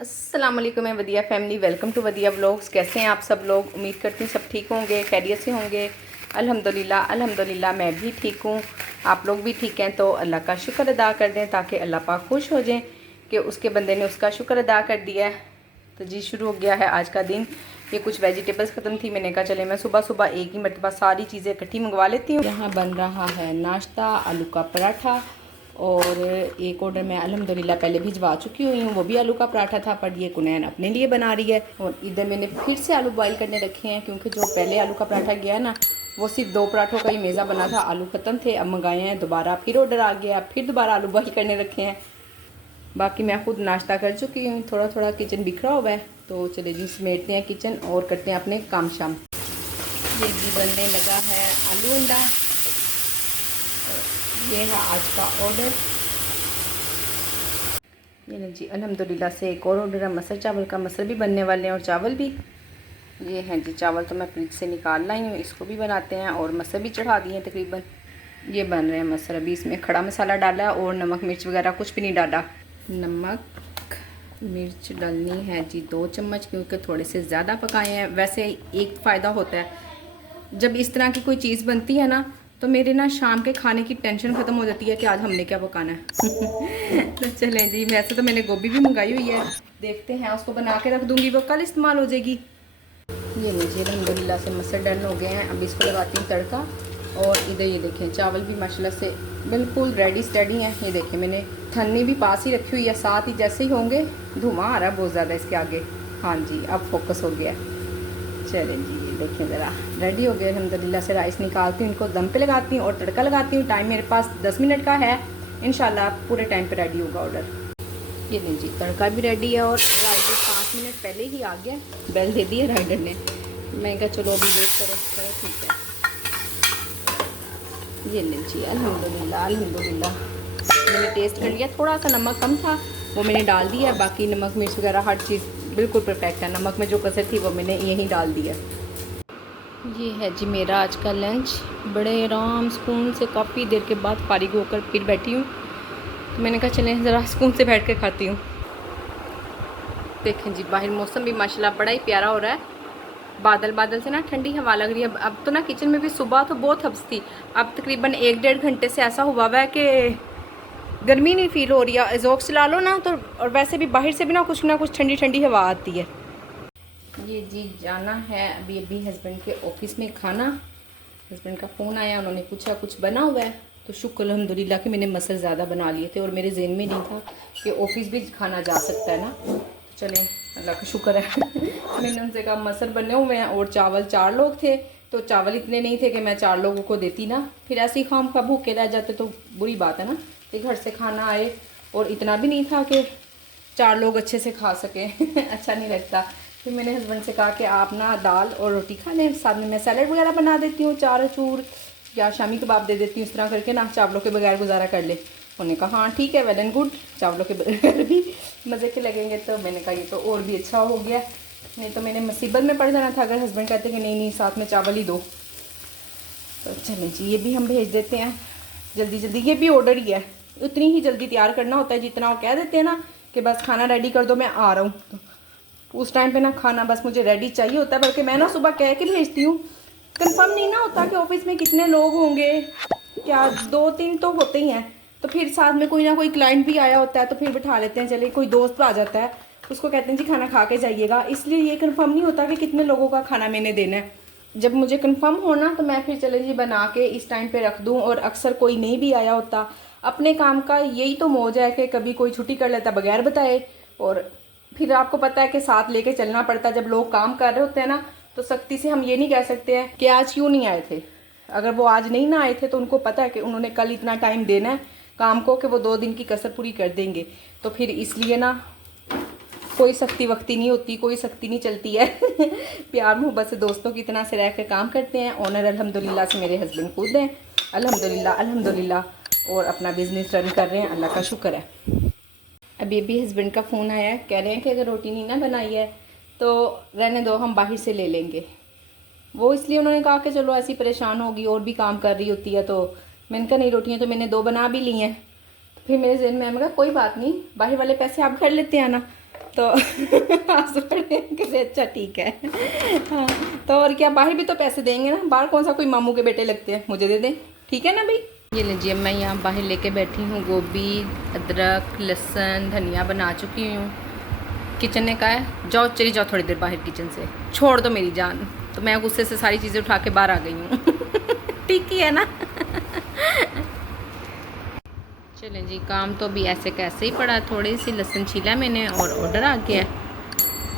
अस्सलाम वालेकुम मैं वदिया फैमिली, वेलकम टू वदिया व्लॉग्स। कैसे हैं आप सब लोग? उम्मीद करती हूँ सब ठीक होंगे, खैरियत से होंगे। अल्हम्दुलिल्लाह मैं भी ठीक हूँ। आप लोग भी ठीक हैं तो अल्लाह का शुक्र अदा कर दें ताकि अल्लाह पाक खुश हो जाएं कि उसके बंदे ने उसका शुक्र अदा कर दिया है। तो जी शुरू हो गया है आज का दिन। ये कुछ वेजिटेबल्स ख़त्म थी, मैंने कहा चले मैं सुबह सुबह एक ही मरतबा सारी चीज़ें इकट्ठी मंगवा लेती हूँ। यहाँ बन रहा है नाश्ता, आलू का पराठा। और एक ऑर्डर मैं अल्हम्दुलिल्लाह पहले भिजवा चुकी हुई हूँ, वो भी आलू का पराठा था, पर ये कुनैन अपने लिए बना रही है। और इधर मैंने फिर से आलू बॉईल करने रखे हैं क्योंकि जो पहले आलू का पराठा गया ना वो सिर्फ 2 पराठों का ही मेज़ा बना था, आलू ख़त्म थे। अब मंगाए हैं दोबारा, फिर ऑर्डर आ गया, फिर दोबारा आलू बॉईल करने रखे हैं। बाकी मैं खुद नाश्ता कर चुकी हूँ, थोड़ा थोड़ा किचन बिखरा हुआ है। तो चले जी समेटते हैं किचन और करते हैं अपने काम शाम। ये भी बनने लगा है आलू अंडा। ये है आज का ऑर्डर। ये जी अल्हम्दुलिल्लाह से एक और ऑर्डर है मसर चावल का। मसर भी बनने वाले हैं और चावल भी। ये हैं जी चावल, तो मैं फ्रिज से निकाल लाई हूँ, इसको भी बनाते हैं। और मसर भी चढ़ा दिए हैं तकरीबन। ये बन रहे हैं मसर। अभी इसमें खड़ा मसाला डाला है और नमक मिर्च वगैरह कुछ भी नहीं डाला। नमक मिर्च डालनी है जी 2 चम्मच, क्योंकि थोड़े से ज़्यादा पकाए हैं। वैसे एक फ़ायदा होता है जब इस तरह की कोई चीज़ बनती है ना, तो मेरे ना शाम के खाने की टेंशन ख़त्म हो जाती है कि आज हमने क्या पकाना है। तो चलें जी, वैसे तो मैंने गोभी भी मंगाई हुई है, देखते हैं उसको बना के रख दूँगी, वो कल इस्तेमाल हो जाएगी। ये लीजिए अल्हम्दुलिल्लाह से मसर डन हो गए हैं। अब इसको लगाती हूँ तड़का। और इधर ये देखें चावल भी माशाल्लाह से बिल्कुल रेडी स्टेडी हैं। ये देखें मैंने छन्नी भी पास ही रखी हुई है, साथ ही जैसे ही होंगे धुआं आ रहा है बहुत ज़्यादा इसके आगे। हाँ जी अब फोकस हो गया। चलें जी ये देखें ज़रा रेडी हो गए अल्हम्दुलिल्लाह से। राइस निकालती हूँ, इनको दम पे लगाती हूँ और तड़का लगाती हूँ। टाइम मेरे पास 10 मिनट का है, इंशाल्लाह पूरे टाइम पे रेडी होगा ऑर्डर। ये नहीं जी तड़का भी रेडी है और राइडर 5 मिनट पहले ही आ गया, बेल दे दी है राइडर ने। मैं कहा चलो अभी वेट करो, चलो ठीक है। ये नहीं जी अल्हम्दुलिल्लाह मैंने टेस्ट कर लिया, थोड़ा सा नमक कम था वो मैंने डाल दिया। बाकी नमक मिर्च वगैरह हर चीज़ बिल्कुल परफेक्ट है। नमक में जो कसर थी वो मैंने यहीं डाल दिया। ये है जी मेरा आज का लंच। बड़े आराम सुकून से काफ़ी देर के बाद फारिग होकर फिर बैठी हूँ, तो मैंने कहा चलें ज़रा सुकून से बैठ के खाती हूँ। देखें जी बाहर मौसम भी माशाल्लाह बड़ा ही प्यारा हो रहा है। बादल बादल से ना ठंडी हवा लग रही है। अब तो ना किचन में भी सुबह तो बहुत हब्स थी, अब तकरीबन 1-1.5 घंटे से ऐसा हुआ है कि गर्मी नहीं फील हो रही है। एज़ॉस्ट चला लो ना तो, और वैसे भी बाहर से भी ना कुछ ठंडी ठंडी हवा आती है। ये जी जाना है अभी अभी हस्बैंड के ऑफिस में खाना। हस्बैंड का फ़ोन आया, उन्होंने पूछा कुछ बना हुआ है, तो शुक्र अल्हम्दुलिल्लाह कि मैंने मसर ज़्यादा बना लिए थे और मेरे जहन में नहीं था कि ऑफिस भी खाना जा सकता है ना। तो चलें अल्लाह का शुक्र है। मैंने उनसे कहा मसर बने हुए हैं और चावल 4 लोग थे, तो चावल इतने नहीं थे कि मैं 4 लोगों को देती ना, फिर ऐसे ही खाम खा भूखे रह जाते तो बुरी बात है ना कि घर से खाना आए। और इतना भी नहीं था कि 4 लोग अच्छे से खा सकें। अच्छा नहीं लगता। फिर मैंने हस्बैंड से कहा कि आप ना दाल और रोटी खा लें, साथ में मैं सैलड वगैरह बना देती हूँ, चार चूर या शामी कबाब दे देती हूँ, इस तरह करके ना चावलों के बगैर गुजारा कर ले। उन्होंने कहा हाँ ठीक है, वेल एंड गुड, चावलों के बगैर भी मज़े के लगेंगे। तो मैंने कहा ये तो और भी अच्छा हो गया, नहीं तो मैंने मुसीबत में पड़ जाना था अगर हस्बैंड कहते कि नहीं नहीं साथ में चावल ही दो। तो चलें जी ये भी हम भेज देते हैं जल्दी जल्दी। ये भी ऑर्डर ही है, उतनी ही जल्दी तैयार करना होता है जितना वो कह देते हैं ना कि बस खाना रेडी कर दो मैं आ रहा हूँ, तो उस टाइम पे ना खाना बस मुझे रेडी चाहिए होता है। बल्कि मैं ना सुबह कह के भेजती हूँ, कंफर्म नहीं ना होता कि ऑफिस में कितने लोग होंगे, क्या 2-3 तो होते ही हैं, तो फिर साथ में कोई ना कोई क्लाइंट भी आया होता है तो फिर बिठा लेते हैं, चले कोई दोस्त आ जाता है उसको कहते हैं जी खाना खा के जाइएगा, इसलिए ये कंफर्म नहीं होता कि कितने लोगों का खाना मैंने देना है। जब मुझे कंफर्म होना तो मैं फिर चले जी बना के इस टाइम पे रख दूँ। और अक्सर कोई नहीं भी आया होता, अपने काम का यही तो मौज है कि कभी कोई छुट्टी कर लेता बगैर बताए, और फिर आपको पता है कि साथ लेके चलना पड़ता है। जब लोग काम कर रहे होते हैं ना तो सख्ती से हम ये नहीं कह सकते हैं कि आज क्यों नहीं आए थे। अगर वो आज नहीं ना आए थे तो उनको पता है कि उन्होंने कल इतना टाइम देना है काम को कि वो 2 दिन की कसर पूरी कर देंगे, तो फिर इसलिए ना कोई सख्ती वक्ती नहीं होती, कोई सख्ती नहीं चलती है। प्यार मोहब्बत से दोस्तों की तरह से रह कर काम करते हैं। ऑनर अल्हम्दुलिल्लाह से मेरे हस्बैंड खुद हैं, अल्हम्दुलिल्लाह, और अपना बिजनेस रन कर रहे हैं, अल्लाह का शुक्र है। अभी अभी हस्बैंड का फ़ोन आया, कह रहे हैं कि अगर रोटी नहीं ना बनाई है तो रहने दो, हम बाहर से ले लेंगे। वो इसलिए उन्होंने कहा कि चलो ऐसी परेशान होगी और भी काम कर रही होती है, तो मैंने कहा नहीं रोटियाँ तो मैंने 2 बना भी ली हैं। तो फिर मेरे जहन में मैं कहा कोई बात नहीं, बाहर वाले पैसे आप कर लेते हैं ना, तो आंसू पड़े कि अच्छा ठीक है। हाँ, तो और क्या, बाहर भी तो पैसे देंगे ना, बाहर कौन सा कोई मामू के बेटे लगते हैं, मुझे दे दें, ठीक है ना भाई। ये लीजिए, मैं यहाँ बाहर लेके बैठी हूँ, गोभी, अदरक, लहसुन, धनिया बना चुकी हूँ। किचन ने कहा है जाओ, चली जाओ थोड़ी देर बाहर किचन से, छोड़ दो मेरी जान। तो मैं गुस्से से सारी चीज़ें उठा के बाहर आ गई हूँ। ठीक ही है ना। चलें जी, काम तो अभी ऐसे कैसे ही पड़ा, थोड़ी सी लहसुन छीला मैंने और ऑर्डर आ गया।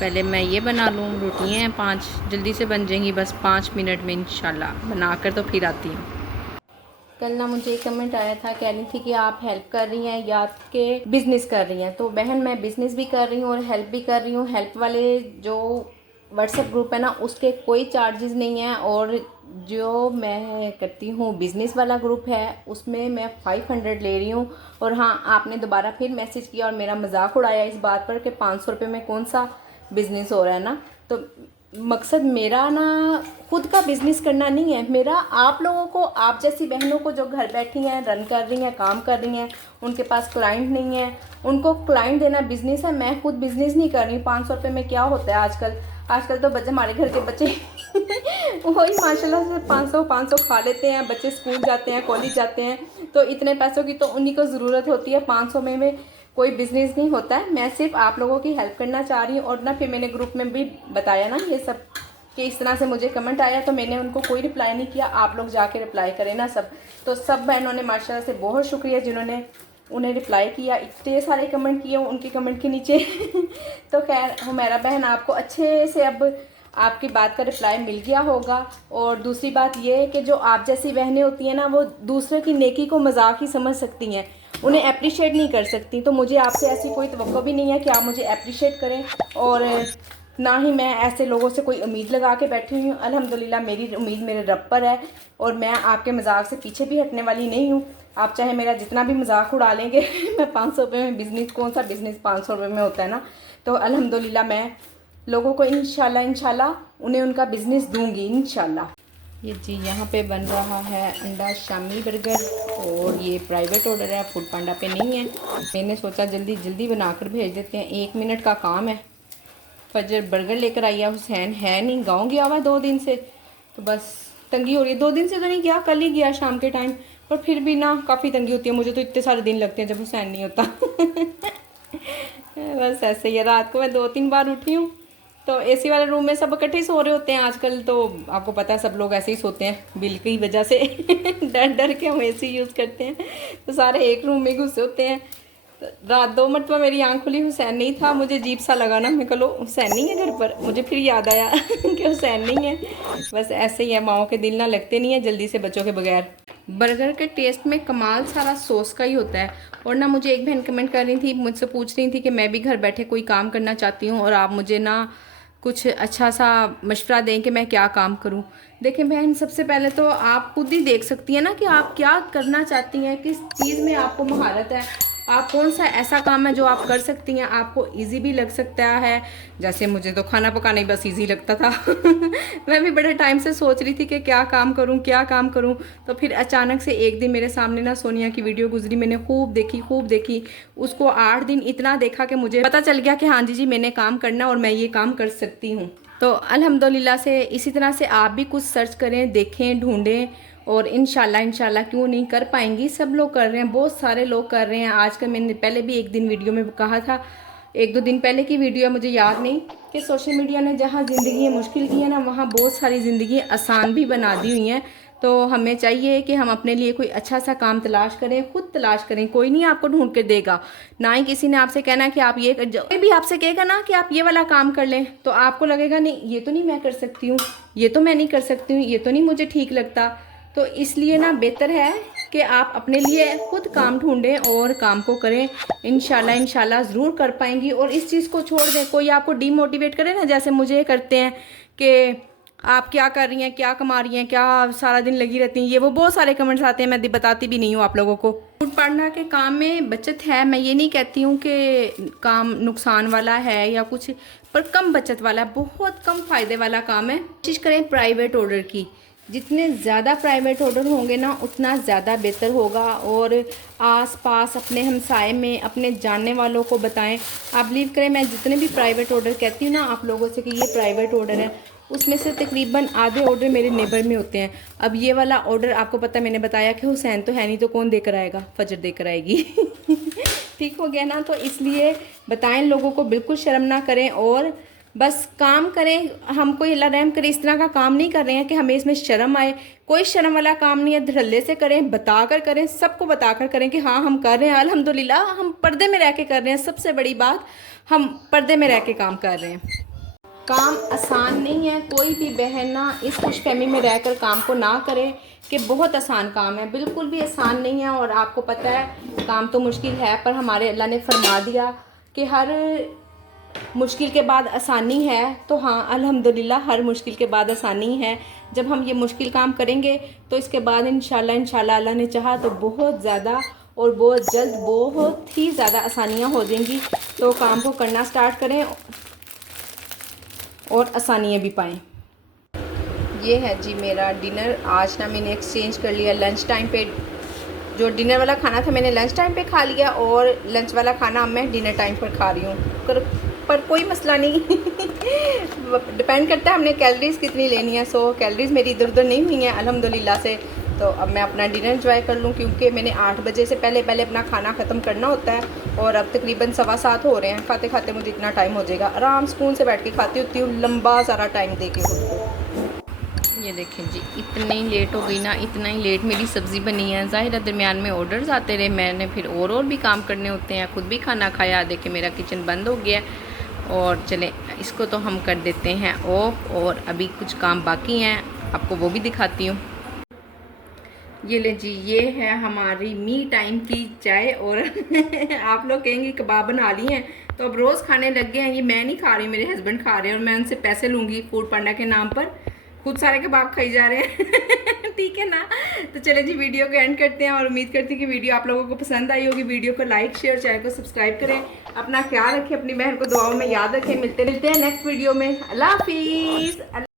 पहले मैं ये बना लूँ, रोटियाँ हैं 5, जल्दी से बन जाएंगी, बस 5 मिनट में इंशाल्लाह बनाकर तो फिर आती हूँ। कल ना मुझे एक कमेंट आया था, कह रही थी कि आप हेल्प कर रही हैं या के बिज़नेस कर रही हैं। तो बहन, मैं बिज़नेस भी कर रही हूँ और हेल्प भी कर रही हूँ। हेल्प वाले जो व्हाट्सएप ग्रुप है ना, उसके कोई चार्जेस नहीं है, और जो मैं करती हूँ बिज़नेस वाला ग्रुप है उसमें मैं 500 ले रही हूँ। और हाँ, आपने दोबारा फिर मैसेज किया और मेरा मजाक उड़ाया इस बात पर कि 500 रुपये में कौन सा बिज़नेस हो रहा है ना। तो मकसद मेरा ना खुद का बिज़नेस करना नहीं है, मेरा आप लोगों को, आप जैसी बहनों को जो घर बैठी हैं, रन कर रही हैं, काम कर रही हैं, उनके पास क्लाइंट नहीं है, उनको क्लाइंट देना बिज़नेस है। मैं खुद बिज़नेस नहीं कर रही। 500 रुपये में क्या होता है आजकल तो बच्चे, हमारे घर के बच्चे वही माशाल्लाह से 500 खा लेते हैं। बच्चे स्कूल जाते हैं, कॉलेज जाते हैं, तो इतने पैसों की तो उन्हीं को ज़रूरत होती है। 500 में कोई बिज़नेस नहीं होता है। मैं सिर्फ आप लोगों की हेल्प करना चाह रही हूँ। और ना फिर मैंने ग्रुप में भी बताया ना ये सब कि इस तरह से मुझे कमेंट आया, तो मैंने उनको कोई रिप्लाई नहीं किया। आप लोग जाके रिप्लाई करें ना सब। तो सब बहनों ने माशाल्लाह से बहुत शुक्रिया जिन्होंने उन्हें रिप्लाई किया, इतने सारे कमेंट किए उनके कमेंट के नीचे। तो खैर हुमैरा बहन, आपको अच्छे से अब आपकी बात का रिप्लाई मिल गया होगा। और दूसरी बात ये है कि जो आप जैसी बहनें होती हैं ना, वो दूसरे की नेकी को मजाक ही समझ सकती हैं, उन्हें अप्रिशिएट नहीं कर सकती। तो मुझे आपसे ऐसी कोई तवक्को भी नहीं है कि आप मुझे अप्रिशिएट करें, और ना ही मैं ऐसे लोगों से कोई उम्मीद लगा के बैठी हुई हूँ। अल्हम्दुलिल्लाह मेरी उम्मीद मेरे रब पर है, और मैं आपके मजाक से पीछे भी हटने वाली नहीं हूँ। आप चाहे मेरा जितना भी मजाक उड़ा लेंगे, मैं 500 रुपये में बिज़नेस, कौन सा बिज़नेस 500 रुपये में होता है ना। तो अल्हम्दुलिल्लाह मैं लोगों को इंशाल्लाह उन्हें उनका बिज़नेस दूंगी इंशाल्लाह। ये जी, यहाँ पे बन रहा है अंडा शामी बर्गर, और ये प्राइवेट ऑर्डर है, फूड पांडा पे नहीं है। मैंने सोचा जल्दी जल्दी बनाकर भेज देते हैं, 1 मिनट का काम है। फजर बर्गर लेकर आई है, हुसैन है नहीं, गाँव गया हुआ 2 दिन से, तो बस तंगी हो रही है। 2 दिन से तो नहीं गया, कल ही गया शाम के टाइम, पर फिर भी ना काफ़ी तंगी होती है। मुझे तो इतने सारे दिन लगते हैं जब हुसैन नहीं होता। बस ऐसे ही है। रात को मैं 2-3 बार उठी हूँ, तो एसी वाले रूम में सब इकट्ठे सो रहे होते हैं आजकल। तो आपको पता है सब लोग ऐसे ही सोते हैं बिल की वजह से। डर के हम एसी यूज़ करते हैं, तो सारे एक रूम में घुसे होते हैं। तो रात 2 मरतबा मेरी आंख खुली, हुसैन नहीं था। मुझे अजीब सा लगा ना, मैं कहो हुसैन नहीं है घर पर, मुझे फिर याद आया कि हुसैन नहीं है। बस ऐसे ही है, माओ के दिल ना लगते नहीं है जल्दी से बच्चों के बगैर। बर्गर के टेस्ट में कमाल सारा सॉस का ही होता है। और ना मुझे एक बहन कमेंट कर रही थी, मुझसे पूछ रही थी कि मैं भी घर बैठे कोई काम करना चाहती हूँ और आप मुझे ना कुछ अच्छा सा मशवरा दें कि मैं क्या काम करूं। देखिए बहन, सबसे पहले तो आप खुद ही देख सकती हैं ना कि आप क्या करना चाहती हैं, किस चीज़ में आपको महारत है, आप कौन सा ऐसा काम है जो आप कर सकती हैं, आपको इजी भी लग सकता है। जैसे मुझे तो खाना पकाना ही बस इजी लगता था। मैं भी बड़े टाइम से सोच रही थी कि क्या काम करूं। तो फिर अचानक से एक दिन मेरे सामने ना सोनिया की वीडियो गुजरी, मैंने खूब देखी। उसको 8 दिन इतना देखा कि मुझे पता चल गया कि हाँ जी मैंने काम करना और मैं ये काम कर सकती हूँ। तो अल्हम्दुलिल्लाह से इसी तरह से आप भी कुछ सर्च करें, देखें, ढूंढें, और इंशाल्लाह क्यों नहीं कर पाएंगी। सब लोग कर रहे हैं, बहुत सारे लोग कर रहे हैं आजकल। मैंने पहले भी एक दिन वीडियो में कहा था, 1-2 दिन पहले की वीडियो है मुझे याद नहीं, कि सोशल मीडिया ने जहाँ ज़िंदगी मुश्किल की है ना, वहाँ बहुत सारी ज़िंदगी आसान भी बना दी हुई हैं। तो हमें चाहिए कि हम अपने लिए कोई अच्छा सा काम तलाश करें, खुद तलाश करें। कोई नहीं आपको ढूंढ के देगा, ना ही किसी ने आपसे कहना कि आप ये कोई भी आपसे कहेगा ना कि आप ये वाला काम कर लें, तो आपको लगेगा नहीं ये तो नहीं मैं कर सकती हूँ, ये तो मैं नहीं कर सकती हूँ, ये तो नहीं मुझे ठीक लगता। तो इसलिए ना बेहतर है कि आप अपने लिए खुद काम ढूंढें और काम को करें। इंशाल्लाह ज़रूर कर पाएंगी। और इस चीज़ को छोड़ दें, कोई आपको डीमोटिवेट करे ना, जैसे मुझे करते हैं कि आप क्या कर रही हैं, क्या कमा रही हैं, क्या सारा दिन लगी रहती हैं, ये वो बहुत सारे कमेंट्स आते हैं, मैं बताती भी नहीं हूँ आप लोगों को। फूड पांडा के काम में बचत है, मैं ये नहीं कहती हूँ कि काम नुकसान वाला है या कुछ, पर कम बचत वाला है, बहुत कम फ़ायदे वाला काम है। कोशिश करें प्राइवेट ऑर्डर की, जितने ज़्यादा प्राइवेट ऑर्डर होंगे ना उतना ज़्यादा बेहतर होगा। और आस पास अपने हमसाए में अपने जानने वालों को बताएं। आप बिलीव करें, मैं जितने भी प्राइवेट ऑर्डर कहती हूँ ना आप लोगों से कि ये प्राइवेट ऑर्डर है, उसमें से तकरीबन आधे ऑर्डर मेरे नेबर में होते हैं। अब ये वाला ऑर्डर आपको पता, मैंने बताया कि हुसैन तो है नहीं तो कौन देकर आएगा, फजर देकर आएगी। ठीक हो गया ना। तो इसलिए बताएं लोगों को, बिल्कुल शर्म ना करें और बस काम करें। हम कोई अल्लाह रहम करे इस तरह का काम नहीं कर रहे हैं कि हमें इसमें शर्म आए। कोई शर्म वाला काम नहीं है, धड़ल्ले से करें, बताकर करें, सबको बताकर करें कि हाँ हम कर रहे हैं, अल्हम्दुलिल्लाह हम पर्दे में रह के कर रहे हैं। सबसे बड़ी बात, हम पर्दे में रह के काम कर रहे हैं। काम आसान नहीं है, कोई भी बहन ना इस खुशफहमी में रहकर काम को ना करे कि बहुत आसान काम है। बिल्कुल भी आसान नहीं है। और आपको पता है काम तो मुश्किल है, पर हमारे अल्लाह ने फरमा दिया कि हर मुश्किल के बाद आसानी है। तो हाँ अल्हम्दुलिल्लाह हर मुश्किल के बाद आसानी है। जब हम ये मुश्किल काम करेंगे तो इसके बाद इंशाल्लाह अल्लाह ने चाहा तो बहुत ज़्यादा और बहुत जल्द बहुत ही ज़्यादा आसानियाँ हो जाएंगी। तो काम को करना स्टार्ट करें और आसानियाँ भी पाएँ। ये है जी मेरा डिनर। आज ना मैंने एक्सचेंज कर लिया लंच टाइम पे। जो डिनर वाला खाना था मैंने लंच टाइम पे खा लिया और लंच वाला खाना अब मैं डिनर टाइम पर खा रही हूँ। पर कोई मसला नहीं। डिपेंड करता है हमने कैलोरीज़ कितनी लेनी है। सो कैलोरीज़ मेरी इधर उधर नहीं हुई हैं अल्हम्दुलिल्लाह से। तो अब मैं अपना डिनर एंजॉय कर लूँ क्योंकि मैंने 8 बजे से पहले अपना खाना ख़त्म करना होता है। और अब तकरीबन 7:15 हो रहे हैं। खाते खाते मुझे इतना टाइम हो जाएगा। आराम सुकून से बैठ के खाती होती हूँ, लंबा सारा टाइम दे के खुद को। ये देखें जी, इतनी लेट हो गई ना, इतना ही लेट मेरी सब्ज़ी बनी है। ज़ाहिर है दरमियान में ऑर्डर्स आते रहे, मैंने फिर और भी काम करने होते हैं, खुद भी खाना खाया। देखें मेरा किचन बंद हो गया। और चलें इसको तो हम कर देते हैं ऑफ। और अभी कुछ काम बाकी हैं, आपको वो भी दिखाती हूँ। ये ले जी, ये है हमारी मी टाइम की चाय। और आप लोग कहेंगे कबाब बना लिए हैं तो अब रोज़ खाने लग गए हैं। ये मैं नहीं खा रही, मेरे हस्बैंड खा रहे हैं और मैं उनसे पैसे लूँगी फूड पांडा के नाम पर। खुद सारे कबाब खाई जा रहे हैं। ठीक है ना। तो चले जी वीडियो को एंड करते हैं और उम्मीद करती हूँ कि वीडियो आप लोगों को पसंद आई होगी। वीडियो को लाइक शेयर, चैनल को सब्सक्राइब करें। अपना ख्याल रखें, अपनी बहन को दुआओं में याद रखें। मिलते हैं नेक्स्ट वीडियो में। अल्लाह हाफिज़।